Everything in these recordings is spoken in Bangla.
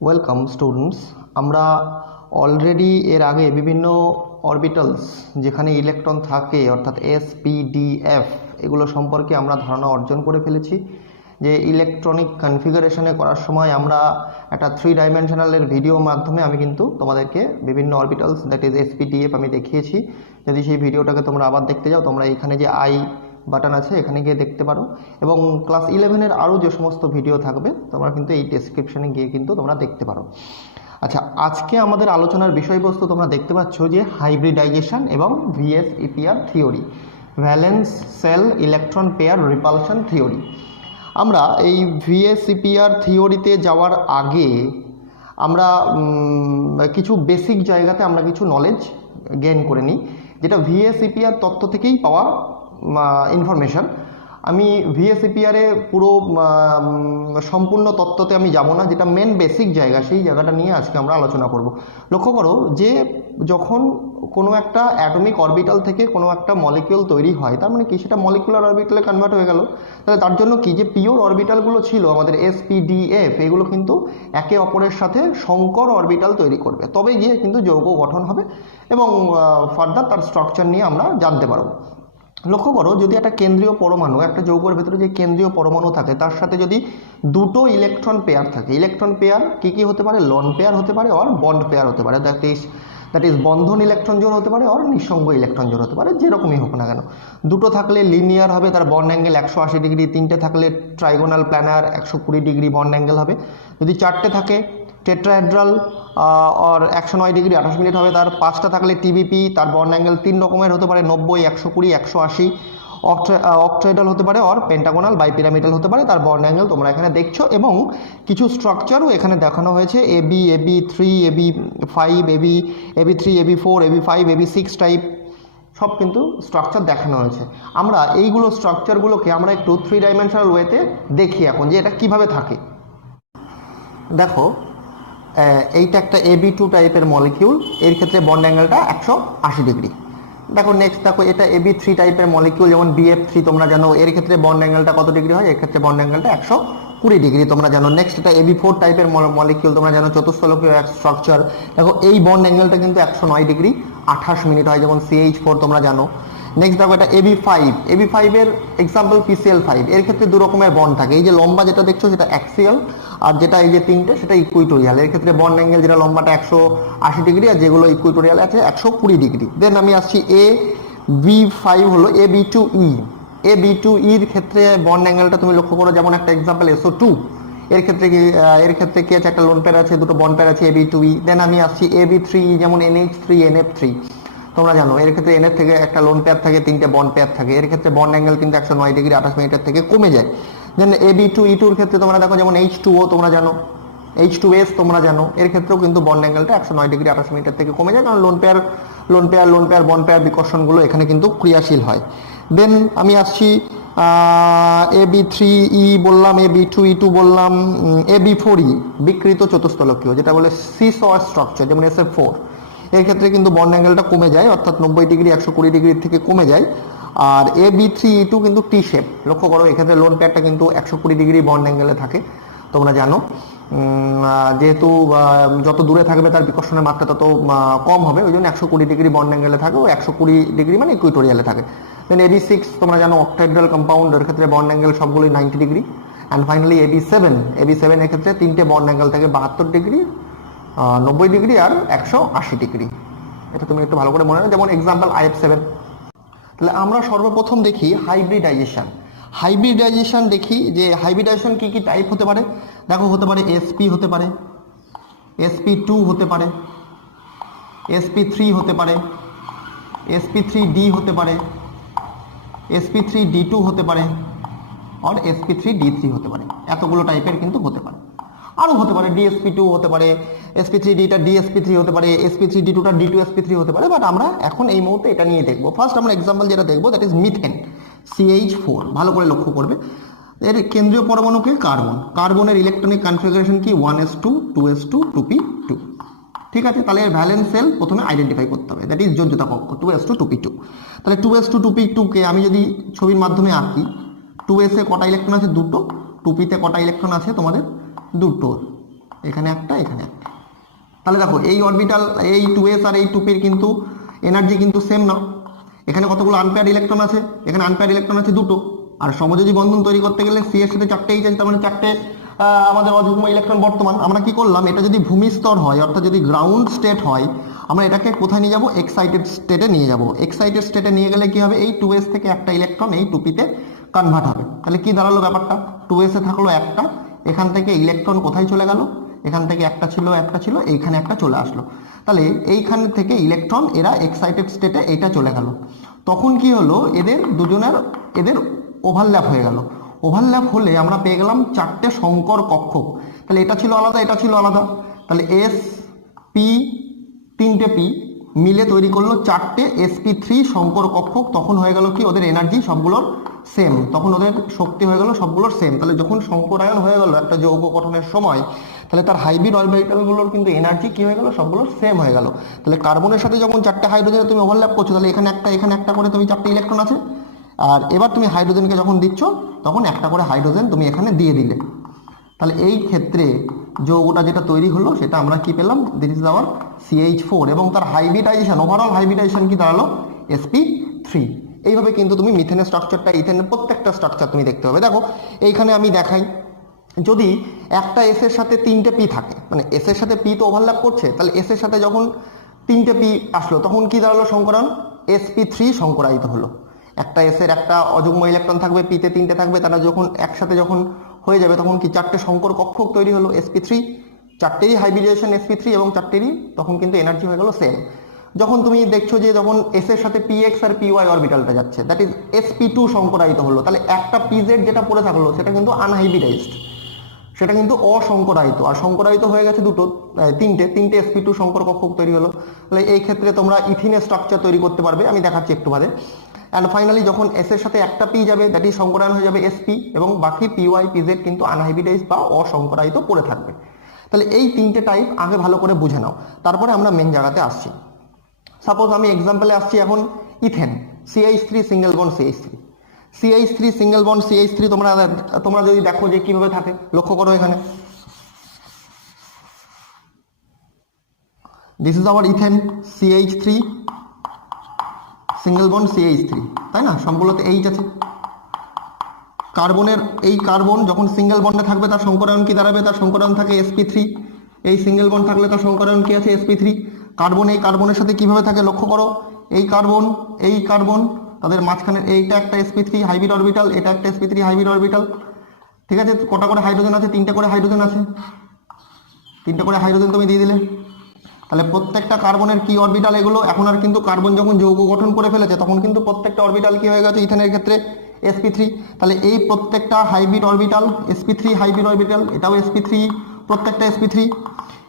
Welcome students. আমরা অলরেডি এর আগে বিভিন্ন অরবিটালস যেখানে ইলেকট্রন থাকে অর্থাৎ এস পি ডি এফ এগুলো সম্পর্কে আমরা ধারণা অর্জন করে ফেলেছি। যে ইলেকট্রনিক কনফিগারেশনে করার সময় আমরা একটা 3 ডাইমেনশনালের ভিডিও মাধ্যমে আমি কিন্তু তোমাদেরকে বিভিন্ন orbitals that is S P D F আমি দেখিয়েছি। যদি সেই ভিডিওটাকে তোমরা আবার দেখতে যাও, তোমরা এখানে যে আই বাটন আছে এখানে গিয়ে দেখতে পারো, এবং ক্লাস 11-এর আরও যে সমস্ত ভিডিও থাকবে তোমরা কিন্তু এই ডেসক্রিপশনে গিয়ে কিন্তু তোমরা দেখতে পারো। আচ্ছা, আজকে আমাদের আলোচনার বিষয়বস্তু তোমরা দেখতে পাচ্ছ যে হাইব্রিডাইজেশন এবং VSEPR theory, valence shell electron pair repulsion theory. আমরা এই ভিএসইপিআর থিওরিতে যাওয়ার আগে আমরা কিছু বেসিক জায়গাতে আমরা কিছু নলেজ গেইন করে নিই, যেটা ভিএসইপিআর তত্ত্ব থেকেই পাওয়া ইনফরমেশান। আমি ভিএসইপিআরে পুরো সম্পূর্ণ তত্ত্বতে আমি যাব না, যেটা মেন বেসিক জায়গা সেই জায়গাটা নিয়ে আজকে আমরা আলোচনা করব। লক্ষ্য করো যে যখন কোনো একটা অ্যাটমিক অরবিটাল থেকে কোনো একটা মলিকিউল তৈরি হয়, তার মানে কি সেটা মলিকুলার অরবিটালে কনভার্ট হয়ে গেল। তাহলে তার জন্য কি যে পিওর অরবিটালগুলো ছিল আমাদের এস পি ডি এফ, এগুলো কিন্তু একে অপরের সাথে সংকর অরবিটাল তৈরি করবে, তবে গিয়ে কিন্তু যৌগ গঠন হবে এবং ফার্দার তার স্ট্রাকচার নিয়ে আমরা জানতে পারবো। লক্ষ্য করো, যদি একটা কেন্দ্রীয় পরমাণু, একটা যৌগের ভেতরে যে কেন্দ্রীয় পরমাণু থাকে তার সাথে যদি দুটো ইলেকট্রন পেয়ার থাকে, ইলেকট্রন পেয়ার কি কি হতে পারে? লোন পেয়ার হতে পারে আর বন্ড পেয়ার হতে পারে, দ্যাট ইজ বন্ধন ইলেকট্রন জোড় হতে পারে আর নিঃসঙ্গ ইলেকট্রন জোড় হতে পারে, যেরকমই হোক না কেন। দুটো থাকলে লিনিয়ার হবে, তার বন্ড অ্যাঙ্গেল 180 ডিগ্রি। তিনটে থাকলে trigonal planar 120 degree bond angle হবে। যদি চারটে থাকে টেট্রাহেড্রাল আর 109 ডিগ্রি 28 মিনিট হবে। তার পাঁচটা থাকলে টিবিপি, তার বন্ড অ্যাঙ্গেল 3 রকমের হতে পারে, 90, 120, 180। অক্টোহেড্রাল হতে পারে আর পেন্টাগোনাল বাইপিরামিডাল হতে পারে, তার বন্ড অ্যাঙ্গেল তোমরা এখানে দেখছো। এবং কিছু স্ট্রাকচারও এখানে দেখানো হয়েছে, AB, AB3, AB5, AB3, AB4, AB5, AB6 type, সব কিন্তু স্ট্রাকচার দেখানো হয়েছে। আমরা এইগুলো স্ট্রাকচারগুলোকে আমরা একটু 3 ডাইমেনশনাল ওয়েতে দেখি এখন যে এটা কিভাবে থাকে। দেখো, এইটা একটা AB2 টাইপের মলিকিউল, এর ক্ষেত্রে বন্ড অ্যাঙ্গেলটা 180 ডিগ্রি। দেখো নেক্সট, দেখো এটা AB3 টাইপের মলিকিউল, যেমন BF3 তোমরা জানো, এর ক্ষেত্রে বন্ড অ্যাঙ্গেলটা কত ডিগ্রি হয়? এর ক্ষেত্রে বন্ড অ্যাঙ্গেলটা 120 ডিগ্রি তোমরা জানো। নেক্সট এটা AB4 টাইপের মলিকিউল, তোমরা জানো চতুস্থলকীয় এক স্ট্রাকচার। দেখো এই বন্ড অ্যাঙ্গেলটা কিন্তু 109 ডিগ্রি 28 মিনিট হয়, যেমন CH4 তোমরা জানো। নেক্সট দেখো এটা AB5 এর এক্সাম্পল PCl5, এর ক্ষেত্রে দু রকমের বন্ড থাকে। এই যে লম্বা যেটা দেখছো সেটা অ্যাক্সিয়াল, আর যেটা এই যে তিনটে সেটা ইকুইটোরিয়াল। এর ক্ষেত্রে বন্ড অ্যাঙ্গেল যেটা লম্বাটা 180 ডিগ্রি আর যেগুলো ইকুইটোরিয়াল আছে 120 ডিগ্রি। দেন আমি আসছি AB5 হলো AB2E এর ক্ষেত্রে বন্ড অ্যাঙ্গেলটা তুমি লক্ষ্য করো, যেমন একটা এক্সাম্পল SO2, এর ক্ষেত্রে কি আছে? একটা লোন পেয়ার আছে, দুটো বন্ড পেয়ার আছে, AB2E। দেন আমি আসছি AB3, যেমন NH3, NF3 তোমরা জানো, এর ক্ষেত্রে NF থেকে একটা লোন পেয়ার থাকে, তিনটে বন্ড পেয়ার থাকে। এর ক্ষেত্রে বন্ড অ্যাঙ্গেল কিন্তু 109 ডিগ্রি 28 মিনিটের থেকে কমে যায়। দেন AB2E2 ক্ষেত্রে তোমরা দেখো, যেমন H2O তোমরা জানো, H2S তোমরা জানো, এর ক্ষেত্রেও কিন্তু বন্ড অ্যাঙ্গেলটা 109 ডিগ্রি 28 মিনিটের থেকে কমে যায়, কারণ লোন পেয়ার বন্ড পেয়ার বিকর্ষণগুলো এখানে কিন্তু ক্রিয়াশীল হয়। দেন আমি আসছি AB3E বললাম, AB2E2 বললাম, AB4E বিকৃত চতুস্থলকীয়, যেটা বলে সিস স্ট্রাকচার, যেমন SF4। এর ক্ষেত্রে কিন্তু বন্ড অ্যাঙ্গেলটা কমে যায়, অর্থাৎ 90 ডিগ্রি 120 ডিগ্রির থেকে কমে যায়। আর AB3E2 কিন্তু টি শেপ, লক্ষ্য করো এক্ষেত্রে লোন পেয়ারটা কিন্তু 120 ডিগ্রি বন্ড অ্যাঙ্গেলে থাকে তোমরা জানো। যেহেতু যত দূরে থাকবে তার বিকর্ষণের মাত্রা তত কম হবে, ওই জন্য 120 ডিগ্রি বন্ড অ্যাঙ্গেলে থাকে, ও 120 ডিগ্রি মানে ইকুইটোরিয়ালে থাকে। দেন AB6 তোমরা জানো, অক্টাহেড্রাল কম্পাউন্ড, এর ক্ষেত্রে বন্ড অ্যাঙ্গেল সবগুলোই 90 ডিগ্রি। অ্যান্ড ফাইনালি AB7 এর ক্ষেত্রে তিনটে বন্ড অ্যাঙ্গেল থাকে 72 ডিগ্রি, 90 ডিগ্রি আর 180 ডিগ্রি। এটা তুমি একটু ভালো করে মনে রাখো, যেমন এক্সাম্পল IF7। তাহলে আমরা সর্বপ্রথম দেখি হাইব্রিডাইজেশন দেখি যে হাইব্রিডাইজেশন কি কি টাইপ হতে পারে। দেখো হতে পারে SP হতে পারে, SP2 হতে পারে, SP3 হতে পারে, SP3D হতে পারে, SP3D2 হতে পারে আর SP3D3 হতে পারে। এতগুলো টাইপের কিন্তু হতে পারে। আরও হতে পারে DSP2 হতে পারে, SP3Dটা DSP3 হতে পারে, SP3D2টা D2sp3 হতে পারে, বাট আমরা এখন এই মুহূর্তে এটা নিয়ে দেখবো। ফার্স্ট আমরা এক্সাম্পল যেটা দেখবো দ্যাট ইজ মিথেন CH4। ভালো করে লক্ষ্য করবে, এর কেন্দ্রীয় পরমাণুকে কার্বনের ইলেকট্রনিক কনফিগারেশন কি 1s2 2s2 2p2। ঠিক আছে, তাহলে ভ্যালেন্স সেল প্রথমে আইডেন্টিফাই করতে হবে, দ্যাট ইজ যোজ্যতা কক্ষ 2s2 2p2। তাহলে 2s2 2p2 কে আমি যদি ছবির মাধ্যমে আঁকি, 2s এ কটা ইলেকট্রন আছে? দুটো। 2p তে কটা ইলেকট্রন আছে তোমাদের? দুটো। এখানে একটা, এখানে একটা। তাহলে দেখো এই অরবিটাল, এই 2s আর এই 2p কিন্তু এনার্জি কিন্তু সেম না। এখানে কতগুলো আনপেয়ার ইলেকট্রন আছে, এখানে আনপেয়ার ইলেকট্রন আছে দুটো। আর সমযোজী বন্ধন তৈরি করতে গেলে সি এর সাথে 4টে এইচ আছে, তার মানে 4টে আমাদের অযুগ্ম ইলেকট্রন বর্তমান। আমরা কি করলাম, এটা যদি ভূমি স্তর হয় অর্থাৎ যদি গ্রাউন্ড স্টেট হয়, আমরা এটাকে কোথায় নিয়ে যাব, এক্সাইটেড স্টেটে নিয়ে যাব। এক্সাইটেড স্টেটে নিয়ে গেলে কি হবে, এই 2s থেকে একটা ইলেকট্রন এই 2p তে কনভার্ট হবে। তাহলে কি দাঁড়ালো ব্যাপারটা, 2s এ থাকলো একটা, এখান থেকে ইলেকট্রন কোথায় চলে গেল, এখান থেকে একটা ছিল এইখানে একটা চলে আসলো। তাহলে এইখান থেকে ইলেকট্রন এরা এক্সাইটেড স্টেটে এইটা চলে গেল। তখন কি হলো, এদের দুজনের ওভারল্যাপ হয়ে গেল। ওভারল্যাপ হলে আমরা পেয়ে গেলাম 4টে সংকর কক্ষক। তাহলে এটা ছিল আলাদা, এটা ছিল আলাদা। তাহলে এস পি, 3টে পি মিলে তৈরি করলো 4টে sp3 সংকর কক্ষক। তখন হয়ে গেল কি, ওদের এনার্জি সবগুলোর সেম, তখন ওদের শক্তি হয়ে গেল সবগুলোর সেম। তাহলে যখন সংকরায়ন হয়ে গেল একটা যৌগ গঠনের সময়, তাহলে তার হাইব্রিড অরবিটালগুলোর কিন্তু এনার্জি কি হয়ে গেল, সবগুলোর সেম হয়ে গেল। তাহলে কার্বনের সাথে যখন 4টে হাইড্রোজেন তুমি ওভারল্যাপ করছো, তাহলে এখানে একটা, এখানে একটা করে তুমি 4টে ইলেকট্রন আছে। আর এবার তুমি হাইড্রোজেনকে যখন দিচ্ছ, তখন একটা করে হাইড্রোজেন তুমি এখানে দিয়ে দিলে। তাহলে এই ক্ষেত্রে যৌগটা যেটা তৈরি হলো সেটা আমরা কি পেলাম, দিস ইজ আওয়ার CH4, এবং তার হাইব্রিডাইজেশন, ওভারঅল হাইব্রিডাইজেশন কি দাঁড়ালো, sp3। এইভাবে কিন্তু তুমি মিথেনের স্ট্রাকচারটা, ইথেনের প্রত্যেকটা স্ট্রাকচার তুমি দেখতে হবে। দেখো এইখানে আমি দেখাই, যদি একটা এস এর সাথে 3টে পি থাকে, মানে এস এর সাথে পি তো ওভারল্যাপ করছে, তাহলে এস এর সাথে যখন 3টে পি আসলো, তখন কি দাঁড়ালো সংকরণ, sp3 সংকরায়িত হলো। একটা এস এর একটা অযুগ্ম ইলেকট্রন থাকবে, পিতে 3টে থাকবে, তারা যখন একসাথে যখন হয়ে যাবে, তখন কি 4টে সংকর কক্ষক তৈরি হলো sp3, 4টেরই হাইব্রিডাইজেশন sp3 এবং 4টেরই তখন কিন্তু এনার্জি হয়ে গেল সেম। যখন তুমি দেখছো যে যখন এস এর সাথে px আর py অরবিটালটা যাচ্ছে, দ্যাট ইজ sp2 সংকরায়িত হলো, তাহলে একটা pz যেটা পড়ে থাকলো সেটা কিন্তু আনহাইব্রিডাইজড, সেটা কিন্তু অসংকরায়িত। আর সংকরায়িত হয়ে গেছে তিনটে sp2 সংকর কক্ষক তৈরি হলো। তাহলে এই ক্ষেত্রে তোমরা ইথিনের স্ট্রাকচার তৈরি করতে পারবে, আমি দেখাচ্ছি একটু বাদে। অ্যান্ড ফাইনালি যখন এস এর সাথে একটা পি যাবে, দ্যাট ইজ সংকরায়ন হয়ে যাবে sp, এবং বাকি py pz কিন্তু আনহাইব্রিডাইজ বা অসংকরায়িত পড়ে থাকবে। তাহলে এই 3টে টাইপ আগে ভালো করে বুঝে নাও, তারপরে আমরা মেন জায়গাতে আসছি। সাপোজ আমি এক্সাম্পলে আসছি এখন ethane, CH3 single bond CH3, CH3 single bond CH3। তোমরা যদি দেখো যে কিভাবে থাকে, লক্ষ্য করো এখানে, this is our ethane CH3 single bond CH3, তাই না, সবগুলোতে এইচ আছে। কার্বনের এই কার্বন যখন সিঙ্গেল বন্ডে থাকবে, তার সংকরায়ন কি দাঁড়াবে, তার সংকরায়ন থাকে sp3। এই সিঙ্গেল বন্ড থাকলে তার সংকরায়ন কি আছে, sp3। কার্বন এই কার্বনের সাথে কিভাবে থাকে লক্ষ্য করো, এই কার্বন তাদের মাঝখানে এইটা একটা sp3 হাইব্রিড অরবিটাল, এটা একটা sp3 হাইব্রিড অরবিটাল, ঠিক আছে। কটা করে হাইড্রোজেন আছে, 3টে করে হাইড্রোজেন আছে, 3টে করে হাইড্রোজেন তুমি দিয়ে দিলে। তাহলে প্রত্যেকটা কার্বনের কি অরবিটাল এগুলো, এখন আর কিন্তু কার্বন যখন যৌগ গঠন করে ফেলেছে, তখন কিন্তু প্রত্যেকটা অরবিটাল কি হয়ে গেছে ইথেনের ক্ষেত্রে sp3। তাহলে এই প্রত্যেকটা hybrid orbital sp3 hybrid orbital, এটাও sp3, প্রত্যেকটা sp3।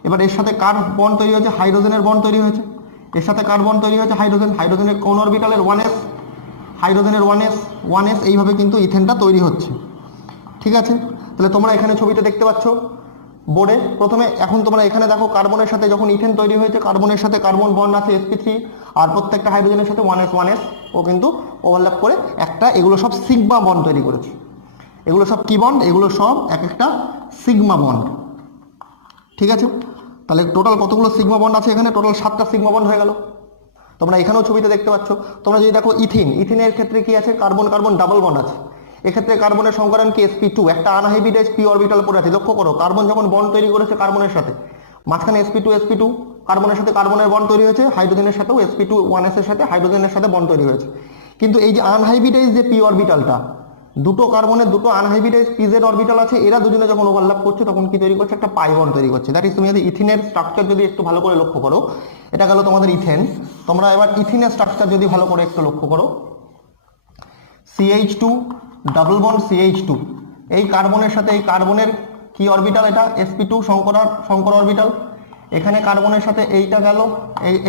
এবার এর সাথে কার বন্ড তৈরি হয়েছে, হাইড্রোজেনের বন্ড তৈরি হয়েছে, এর সাথে কার বন্ড তৈরি হয়েছে, হাইড্রোজেনের কোন অরবিটালের 1s, হাইড্রোজেনের 1s, এইভাবে কিন্তু ইথেনটা তৈরি হচ্ছে, ঠিক আছে। তাহলে তোমরা এখানে ছবিতে দেখতে পাচ্ছ বোর্ডে, প্রথমে এখন তোমরা এখানে দেখো কার্বনের সাথে যখন ইথেন তৈরি হয়েছে, কার্বনের সাথে কার্বন বন্ড আছে sp3, আর প্রত্যেকটা হাইড্রোজেনের সাথে 1s ও কিন্তু ওভারল্যাপ করে একটা, এগুলো সব সিগমা বন্ড তৈরি করেছে। এগুলো সব কি বন্ড, এগুলো সব এক একটা সিগমা বন্ড, ঠিক আছে। তাহলে টোটাল কতগুলো সিগমা বন্ড আছে এখানে, টোটাল 7টা সিগমা বন্ড হয়ে গেল। তোমরা এখানেও ছবিতে দেখতে পাচ্ছ। তোমরা যদি দেখো ইথিনের ক্ষেত্রে কি আছে, কার্বন কার্বন ডাবল বন্ড আছে, এক্ষেত্রে কার্বনের সংকরণ কি sp2, একটা আনহাইব্রিডাইজ p অরবিটাল পড়ে আছে। লক্ষ্য করো কার্বন যখন বন্ড তৈরি করেছে কার্বনের সাথে, মাঝখানে sp2 কার্বনের সাথে কার্বনের বন্ড তৈরি হয়েছে, হাইড্রোজেনের সাথেও sp2 1s এর সাথে হাইড্রোজেনের সাথে বন্ড তৈরি হয়েছে। কিন্তু এই যে আনহাইব্রিডাইজ যে p অরবিটালটা, দুটো কার্বনের দুটো আনহাইব্রিডাইজ pz অরবিটাল আছে, এরা দুজনে যখন ওভারল্যাপ করছে তখন কি তৈরি করছে, একটা পাই বন্ড তৈরি করছে। দ্যাট ইজ, তুমি যদি ইথিনের স্ট্রাকচার যদি একটু ভালো করে লক্ষ্য করো, এটা গেল তোমাদের ইথেন। তোমরা এবার ইথিনের স্ট্রাকচার যদি ভালো করে একটু লক্ষ্য করো, CH2 ডাবল বন্ড CH2, এই কার্বনের সাথে এই কার্বনের কি অরবিটাল, এটা sp2 সংকর অরবিটাল। এখানে কার্বনের সাথে এইটা গেল,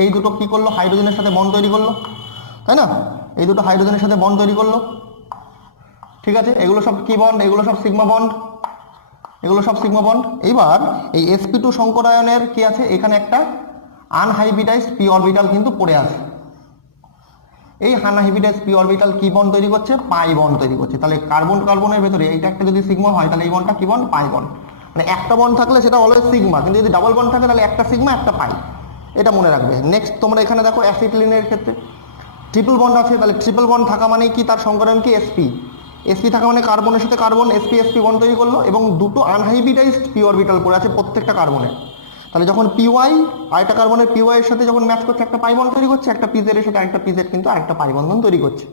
এই দুটো কি করলো, হাইড্রোজেনের সাথে বন্ড তৈরি করলো, তাই না, এই দুটো হাইড্রোজেনের সাথে বন্ড তৈরি করলো, ঠিক আছে। এগুলো সব কি বন্ড, এগুলো সব সিগমা বন্ড, এগুলো সব সিগমা বন্ড। এবার এই sp2 সংকরায়নের কি আছে, এখানে একটা আনহাইব্রিডাইজড p অরবিটাল কিন্তু পড়ে আছে। এই আনহাইব্রিডাইজড p অরবিটাল কি বন্ড তৈরি করছে, পাই বন্ড তৈরি করছে। তাহলে কার্বনের ভেতরে এইটা একটা যদি সিগমা হয়, তাহলে এই বন্ডটা কি বন্ড, পাই বন্ড। মানে একটা বন্ড থাকলে সেটা অলওয়েজ সিগমা, কিন্তু যদি ডাবল বন্ড থাকে তাহলে একটা সিগমা একটা পাই, এটা মনে রাখবে। নেক্সট তোমরা এখানে দেখো অ্যাসিটিলিনের ক্ষেত্রে ট্রিপল বন্ড আছে, তাহলে ট্রিপল বন্ড থাকা মানে কি, তার সংকরণ কি এসপি। এসপি থাকা মানে কার্বনের সাথে কার্বন এসপি এসপি বন্ড তৈরি করলো এবং দুটো আনহাইব্রিডাইজড পি অরবিটাল পড়ে আছে প্রত্যেকটা কার্বনের। তাহলে যখন পিওয়াই আরেকটা কার্বনের পিওয়াই এর সাথে যখন ম্যাচ করছে একটা পাই বন্ড তৈরি করছে, একটা পিজেড এর সাথে আরেকটা পিজেড কিন্তু আরেকটা পাই বন্ধন তৈরি করছে।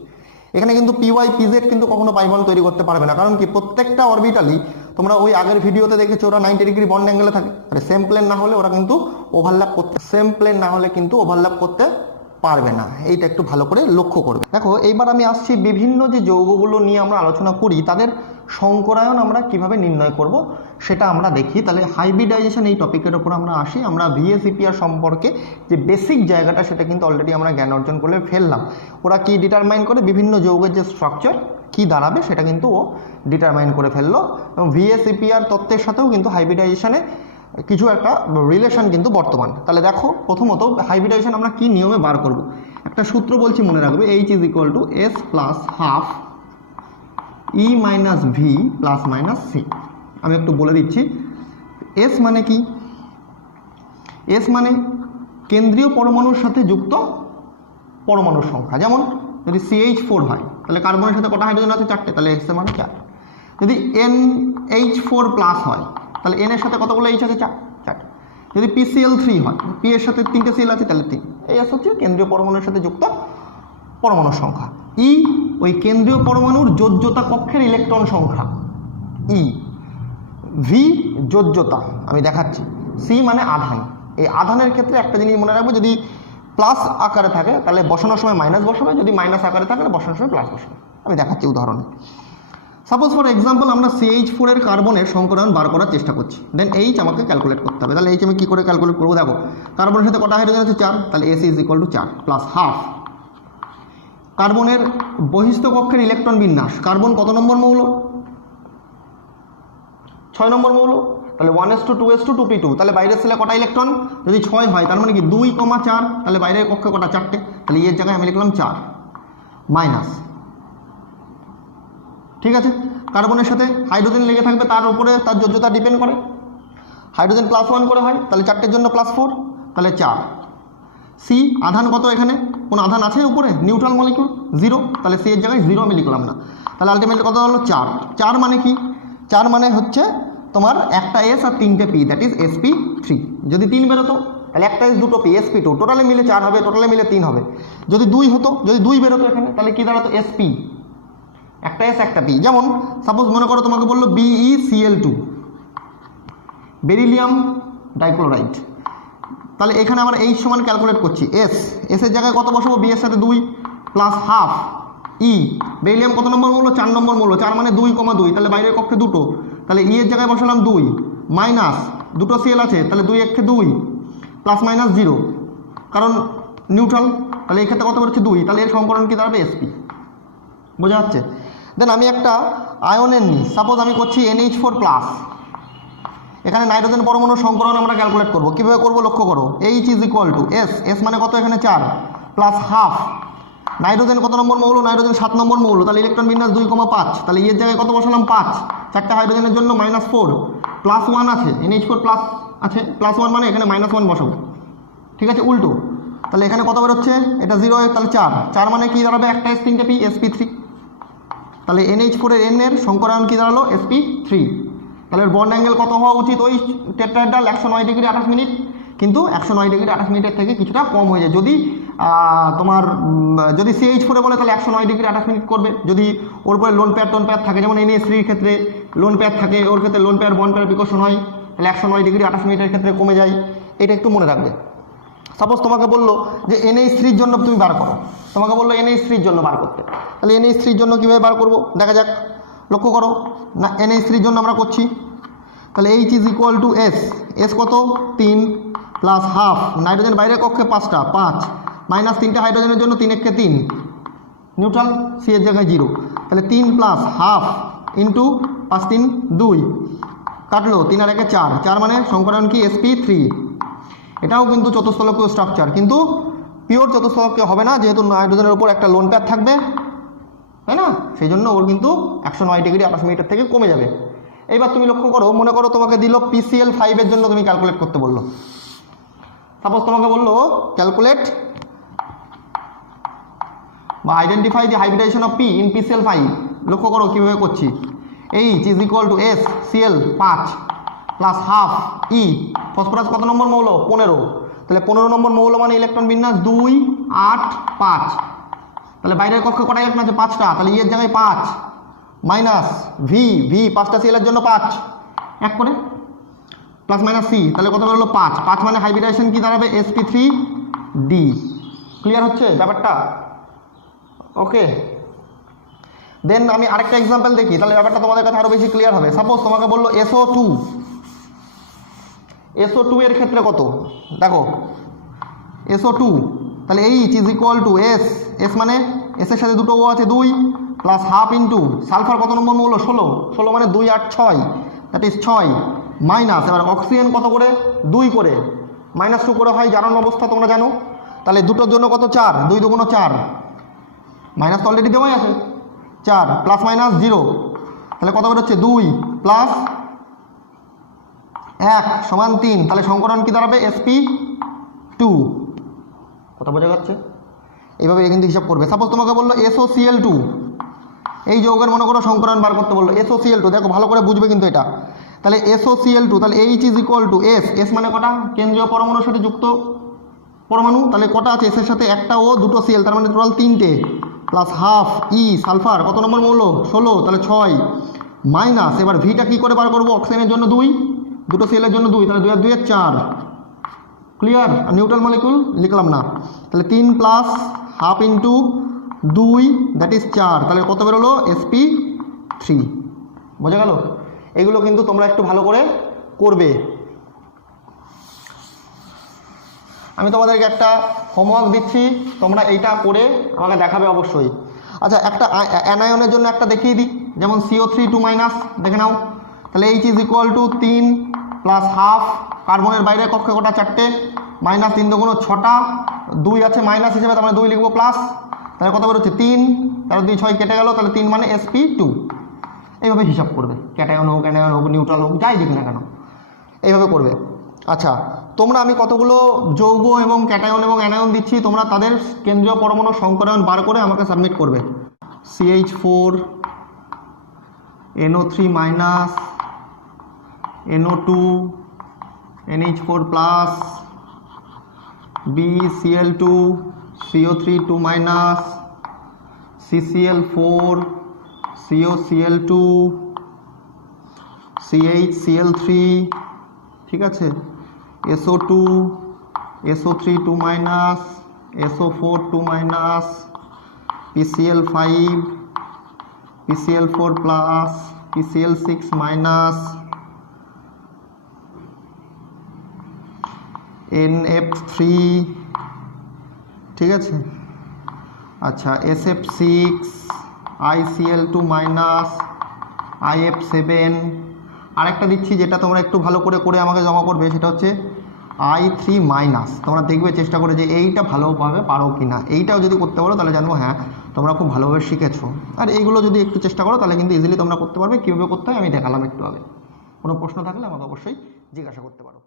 এখানে কিন্তু পিওয়াই পিজেড কিন্তু কখনো পাই বন্ড তৈরি করতে পারবে না, কারণ কি প্রত্যেকটা অরবিটালই তোমরা ওই আগের ভিডিওতে দেখেছো ওরা 90 ডিগ্রি বন্ড অ্যাঙ্গেলে থাকে। মানে সেম প্লেন না হলে ওরা কিন্তু ওভারল্যাপ করতে ওভারল্যাপ করতে পারবে না, এইটা একটু ভালো করে লক্ষ্য করবে। দেখো এইবার আমি আসছি বিভিন্ন যে যৌগগুলো নিয়ে আমরা আলোচনা করি তাদের সংকরায়ন আমরা কিভাবে নির্ণয় করব সেটা আমরা দেখি। তাহলে হাইব্রিডাইজেশন এই টপিকের উপর আমরা আসি। আমরা ভিএসইপিআর সম্পর্কে যে বেসিক জায়গাটা সেটা কিন্তু অলরেডি আমরা জ্ঞান অর্জন করে ফেললাম। ওরা কি ডিটারমাইন করে, বিভিন্ন যৌগের যে স্ট্রাকচার কি দাঁড়াবে সেটা কিন্তু ও ডিটারমাইন করে ফেললো, এবং ভিএসইপিআর তত্ত্বের সাথেও কিন্তু হাইব্রিডাইজেশনে কিছু একটা রিলেশন কিন্তু বর্তমান। তাহলে দেখো প্রথমত হাইব্রিডাইজেশন আমরা কি নিয়মে বার করব, একটা সূত্র বলছি মনে রাখবে, H = S + ½ E - V ± C। আমি একটু বলে দিচ্ছি S মানে কি। S মানে কেন্দ্রীয় পরমাণুর সাথে যুক্ত পরমাণুর সংখ্যা। যেমন যদি CH4 হয় তাহলে কার্বনের সাথে কটা হাইড্রোজেন আছে, 4টে, তাহলে S মানে 4। যদি NH4+ হয় তাহলে N এর সাথে কতগুলো H আছে, 4টে। যদি PCl3 হয়, P এর সাথে 3টে Cl আছে তাহলে 3। এই হচ্ছে কেন্দ্রীয় পরমাণুর সাথে যুক্ত পরমাণুর সংখ্যা। E ওই কেন্দ্রীয় পরমাণুর যোজ্যতা কক্ষের ইলেকট্রন সংখ্যা E। V যোজ্যতা, আমি দেখাচ্ছি। C মানে আধান। এই আধানের ক্ষেত্রে একটা জিনিস মনে রাখবে, যদি প্লাস আকারে থাকে তাহলে বসানোর সময় মাইনাস বসাবে, যদি মাইনাস আকারে থাকে বসানোর সময় প্লাস বসাবে। আমি দেখাচ্ছি উদাহরণে। সাপোজ ফর এক্সাম্পল আমরা CH4 এর কার্বনের সংকরায়ন বার করার চেষ্টা করছি, দেন H আমাকে ক্যালকুলেট করতে হবে। তাহলে H আমি কী করে ক্যালকুলেট করবো, দেখো কার্বনের সাথে কটা হাইড্রোজেন আছে, 4, তাহলে S = 4 + ½ কার্বনের বহিস্থ কক্ষের ইলেকট্রন বিন্যাস। কার্বন কত নম্বর মৌল, 6 নম্বর মৌল, তাহলে 1s2 2s2 2p2, তাহলে বাইরের সেলে কটা ইলেকট্রন, যদি 6 হয় তার মানে কি 2, 4, তাহলে বাইরের কক্ষে কটা, 4টে, তাহলে এর জায়গায় আমি লিখলাম 4 মাইনাস। ঠিক আছে, কার্বনের সাথে হাইড্রোজেন লেগে থাকবে, তার উপরে তার যোজ্যতা ডিপেন্ড করে। হাইড্রোজেন +1 করে হয়, তাহলে 4টের জন্য +4, তাহলে 4। সি আধান কত, এখানে কোন আধান আছে উপরে, নিউট্রাল মলিকিউল 0, তাহলে সি এর জায়গায় 0 আমি লিখলাম না। তাহলে আলটিমেটলি কত হলো, 4। 4 মানে কি, 4 মানে হচ্ছে তোমার একটা S আর 3টে P, দ্যাট ইজ sp3। যদি 3 বেরোতো তাহলে একটা S 2টো P, sp2, টোটালে মিলে 4 হবে, টোটালে মিলে 3 হবে। যদি 2 হতো, যদি 2 বেরোতো এখানে তাহলে কি দাঁড়াতো, sp, একটা S একটা P। যেমন সাপোজ মনে করো তোমাকে বললো BeCl2, বেরিলিয়াম ডাইক্লোরাইড, তাহলে এখানে আমরা H সমান ক্যালকুলেট করছি, S এর জায়গায় কত বসাবো, B এর সাথে 2 + ½ E। বেরিলিয়াম কত নম্বর মৌল, 4 নম্বর মৌল, 4 মানে 2, 2, তাহলে বাইরের কক্ষে 2টো, তাহলে E এর জায়গায় বসালাম 2 মাইনাস 2টো Cl আছে, তাহলে 2 1 2 ±0, কারণ নিউট্রাল, তাহলে এই ক্ষেত্রে কত করছে 2, তাহলে এর সংকরণ কি দাঁড়াবে, sp। বোঝা যাচ্ছে। দেন আমি একটা আয়নের নিই, সাপোজ আমি করছি NH4+, এখানে নাইট্রোজেন পরমাণুর সংকরণ আমরা ক্যালকুলেট করব। কীভাবে করবো লক্ষ্য করো, H = S মানে কত, এখানে 4 + ½ নাইট্রোজেন কত নম্বর মৌল, নাইট্রোজেন 7 নম্বর মৌল, তাহলে ইলেকট্রন বিন্যাস 2, 5, তাহলে এর জায়গায় কত বসালাম, 5, 4টে হাইড্রোজেনের জন্য -4 +1 আছে, NH4+ আছে, +1 মানে এখানে -1 বসাবো। ঠিক আছে, উল্টো, তাহলে এখানে কত বেরোচ্ছে, এটা 0, তাহলে 4 মানে কি দাঁড়াবে, একটা S 3টে P, sp3। তাহলে NH4 এর N এর সংকরায়ন কি দাঁড়ালো, sp3। তাহলে বন্ড অ্যাঙ্গেল কত হওয়া উচিত, ওই টেট্রাহেড্রাল 109 ডিগ্রি 28 মিনিট, কিন্তু 109 ডিগ্রি 28 মিনিটের থেকে কিছুটা কম হয়ে যায়। যদি তোমার যদি CH4 বলে তাহলে 109 ডিগ্রি 28 মিনিট করবে। যদি ওর উপরে লোন পেয়ার থাকে, যেমন NH3 এর ক্ষেত্রে লোন পেয়ার থাকে, ওর ক্ষেত্রে lone pair bond pair precaution হয়, তাহলে 109 ডিগ্রি 28 মিনিটের ক্ষেত্রে কমে যায়। এটা একটু মনে রাখবে। সাপোজ তোমাকে বললো যে NH3 এর জন্য তুমি বার করো, তোমাকে বললো NH3 এর জন্য বার করতে, তাহলে NH3 এর জন্য কীভাবে বার করবো দেখা যাক। লক্ষ্য করো না, NH3 এর জন্য আমরা করছি, তাহলে H = S কত, 3 + ½ নাইট্রোজেন বাইরের কক্ষে 5টা, 5 মাইনাস 3টে হাইড্রোজেনের জন্য 3 1 3 নিউট্রাল, C এর জায়গায় 0, তাহলে 3 + ½ ইন্টু 5 3 2 কাটলো, 3 আর 1 4, 4 মানে সংকরণ কি, sp3। এটাও কিন্তু চতুস্থলকীয় স্ট্রাকচার, কিন্তু পিওর চতুস্থলকীয় হবে না, যেহেতু নাইট্রোজেনের উপর একটা লোন পেয়ার থাকবে, তাই না, সেই জন্য ওর কিন্তু 109 ডিগ্রি 28 মিনিটের থেকে কমে যাবে। এইবার তুমি লক্ষ্য করো, মনে করো তোমাকে দিল PCl5 এর জন্য তুমি ক্যালকুলেট করতে বললো। সাপোজ তোমাকে বললো ক্যালকুলেট বা identify the hybridization of P in PCl5। লক্ষ্য করো কীভাবে করছি। H is equal to SCl 5 plus half E, phosphorus কত নম্বর মৌল? 15। তাহলে 15 নম্বর মৌল মানে ইলেকট্রন বিন্যাস 2 8 5। তাহলে বাইরের কক্ষে কটা ইলেকট্রন আছে? 5টা। তাহলে E এর জায়গায় 5 মাইনাস V 5টা Cl এর জন্য 5 এক করে প্লাস মাইনাস C, তাহলে কত বেরোলো? 5। 5 মানে হাইব্রিডাইজেশন কি দাঁড়াবে? sp3d। ক্লিয়ার হচ্ছে ব্যাপারটা? ওকে, দেন আমি আরেকটা এক্সাম্পল দেখি, তাহলে ব্যাপারটা তোমাদের কাছে আরো বেশি ক্লিয়ার হবে। সাপোজ তোমাকে বললো SO2 এর ক্ষেত্রে কত? দেখো SO2, তাহলে H is equal to S মানে S এর সাথে দুটো ও আছে 2 প্লাস হাফ ইন্টু সালফার কত নম্বর মৌল? 16 মানে 2 8 6, দ্যাট ইজ 6 মাইনাস, এবার অক্সিজেন কত করে? 2 করে, -2 করে হয় জারণ অবস্থা, তোমরা জানো। তাহলে দুটোর জন্য কত? 4, 2 2 4, মাইনাস তো অলরেডি দেওয়াই আছে 4 প্লাস মাইনাস 0, তাহলে কত বেরোচ্ছে? 2 প্লাস 1 সমান 3। তাহলে সংকরণ কি দাঁড়াবে? sp2। কথা বোঝা যাচ্ছে? এইভাবে কিন্তু হিসাব করবে। সাপোজ তোমাকে বললো SOCl2, এই যৌগের মনে করো সংকরণ বার করতে বললো। SOCl2, দেখো ভালো করে বুঝবে কিন্তু এটা। তাহলে SOCl2, তাহলে H is equal to S মানে কটা? কেন্দ্রীয় পরমাণুর সাথে যুক্ত পরমাণু, তাহলে কটা আছে? এস এর সাথে একটা ও দুটো Cl, তার মানে টোটাল 3টে প্লাস হাফ E সালফার কত নম্বর মৌল? 16, তাহলে 6 মাইনাস, এবার ভিটা কি করে বার করবো? অক্সিজেনের জন্য 2, দুটো Cl এর জন্য 2, তাহলে 2 আর 2 এর 4। ক্লিয়ার? আর নিউট্রাল মলিকুল লিখলাম না, তাহলে 3 plus half into 2, that is 4, তাহলে কত বেরোলো? sp3। বোঝা গেল? এগুলো কিন্তু তোমরা একটু ভালো করে করবে। আমি তোমাদেরকে একটা হোমওয়ার্ক দিচ্ছি, তোমরা এইটা করে আমাকে দেখাবে অবশ্যই। আচ্ছা, একটা অ্যানায়নের জন্য একটা দেখিয়ে দিই, যেমন CO3 2- দেখে নাও। তাহলে H is equal to 3 plus half, কার্বনের বাইরে কক্ষে কটা? 4টে, মাইনাস 3 2 6টা, 2 আছে মাইনাস হিসেবে, তার মানে 2 লিখবো প্লাস, তাহলে কত বেরোচ্ছে? 3, তাহলে 2 6 কেটে গেল, তাহলে 3 মানে sp2। এইভাবে হিসাব করবে, ক্যাটায়ন হোক অ্যানায়ন হোক নিউট্রাল হোক যাই দিক না কেন, এইভাবে করবে। আচ্ছা, তোমরা আমি কতগুলো যৌগ এবং ক্যাটায়ন এবং অ্যানায়ন দিচ্ছি, তোমরা তাদের কেন্দ্রীয় পরমাণু সংকরায়ন বার করে আমাকে সাবমিট করবে। CH4 NO3 minus, NO2 NH4 plus, BCl2 CO3 2 minus, CCl4 COCl2 CHCl3, ঠিক আছে, SO2 SO3 2 minus, SO4 2 minus, PCl5 PCl4 plus, PCl6 minus, NF3, ঠিক আছে। আচ্ছা, SF6 ICl2 মাইনাস, IF7। আরেকটা দিচ্ছি যেটা তোমরা একটু ভালো করে করে আমাকে জমা করবে, সেটা হচ্ছে I3 মাইনাস। তোমরা দেখবে চেষ্টা করে যে এইটা ভালোভাবে পারো কি না। এইটাও যদি করতে পারো তাহলে জানবো হ্যাঁ তোমরা খুব ভালোভাবে শিখেছো। আর এইগুলো যদি একটু চেষ্টা করো তাহলে কিন্তু ইজিলি তোমরা করতে পারবে। কীভাবে করতে হয় আমি দেখালাম একটু আগে। কোনো প্রশ্ন থাকলে আমাকে অবশ্যই জিজ্ঞাসা করতে পারো।